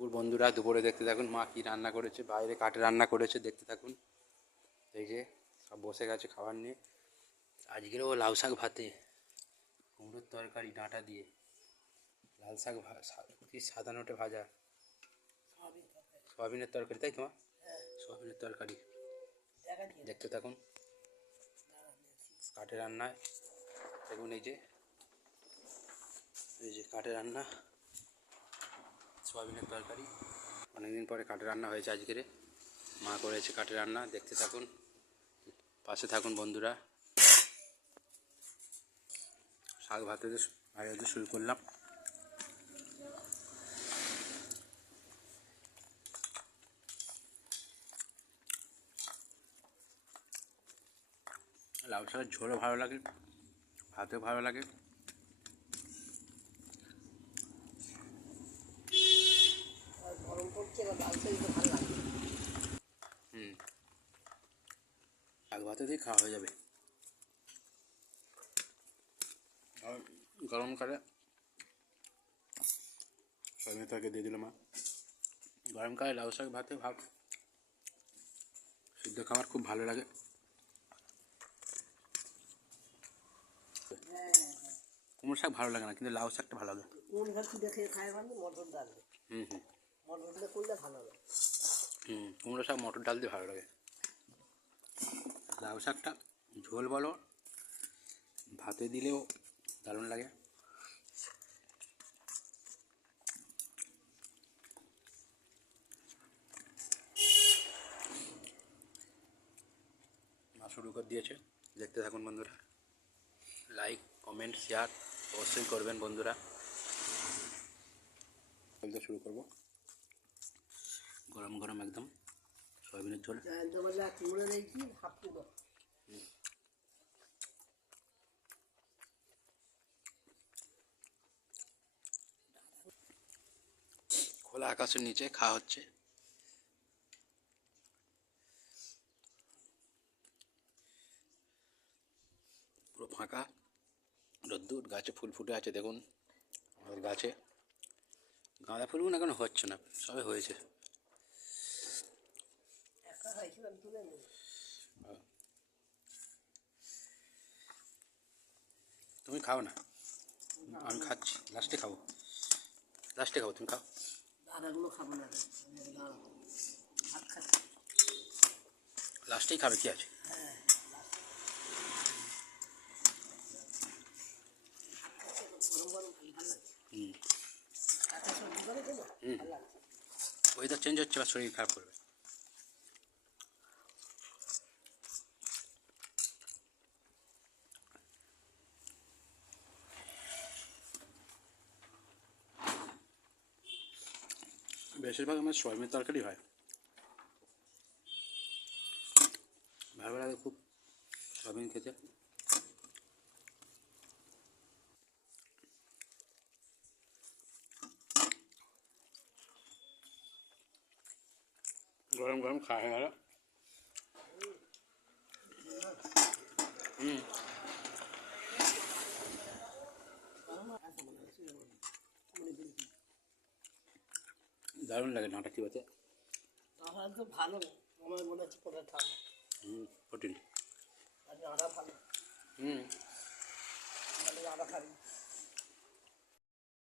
দুপুর বন্ধুরা, দুপুরে দেখতে থাকুন মা কী রান্না করেছে। বাইরে কাঠে রান্না করেছে, দেখতে থাকুন। এই যে সব বসে গেছে খাবার নিয়ে। আজকেরও লাউ শাক ভাতে, কুমড়োর তরকারি ডাঁটা দিয়ে, লাল শাক কি সাদা নোটে ভাজা, সয়াবিনের তরকারি, তাই তোমার সয়াবিনের তরকারি। দেখতে থাকুন কাঠে রান্নায়। দেখুন এই যে কাঠে রান্না সয়াবিনের তরকারি। অনেকদিন পরে কাঠে রান্না হয়েছে আজকের, মা করেছে কাঠে রান্না। দেখতে থাকুন, পাশে থাকুন বন্ধুরা। শাক ভাতে ভাজা শুরু করলাম। লাউ শাকের ঝোলও ভালো লাগে, ভাতেও ভালো লাগে। শাক ভাতে দিয়ে খাওয়া হয়ে যাবে। আর গরমকালে সয়াবিনের তরকারি দিয়ে দিল মা। গরমকালে লাউ শাক ভাতে ভাত সিদ্ধ খাবার খুব ভালো লাগে। কুমড়ো শাক ভালো লাগে না, কিন্তু লাউ শাকটা ভালো লাগে। কুমড়ো শাক মটর ডাল দিয়ে ভালো লাগে। লাউ শাকটা ঝোল বলো, ভাতে দিলেও দারুণ লাগে। মা শুরু করে দিয়েছে, দেখতে থাকুন বন্ধুরা। লাইক, কমেন্ট, শেয়ার অবশ্যই করবেন বন্ধুরা। বলতে শুরু করবো। গরম গরম একদম সয়াবিনের ঝোল। খোলা আকাশের নিচে খাওয়া হচ্ছে। পুরো ফাঁকা, রোদ্দুর, গাছে ফুল ফুটে আছে। দেখুন আমাদের গাছে গাঁদা ফুলগুলো এখন হচ্ছে না, সবে হয়েছে। তুমি খাও না, আমি খাচ্ছি, লাস্টে খাবো, লাস্টে খাবো, তুমি খাও। লাস্টেই খাবে, কি আছে। ওয়েদার চেঞ্জ হচ্ছে, বা শরীর খারাপ করবে। বেশিরভাগ আমার সয়াবিনের তরকারি হয়, ভালো লাগে খুব সয়াবিন খেতে। গরম গরম খাওয়া হয়ে গেল। দারুণ লাগে ডাঁটা চিবাতে। ভালো, আমার মনে হচ্ছে প্রোটিন। আদা খাবি।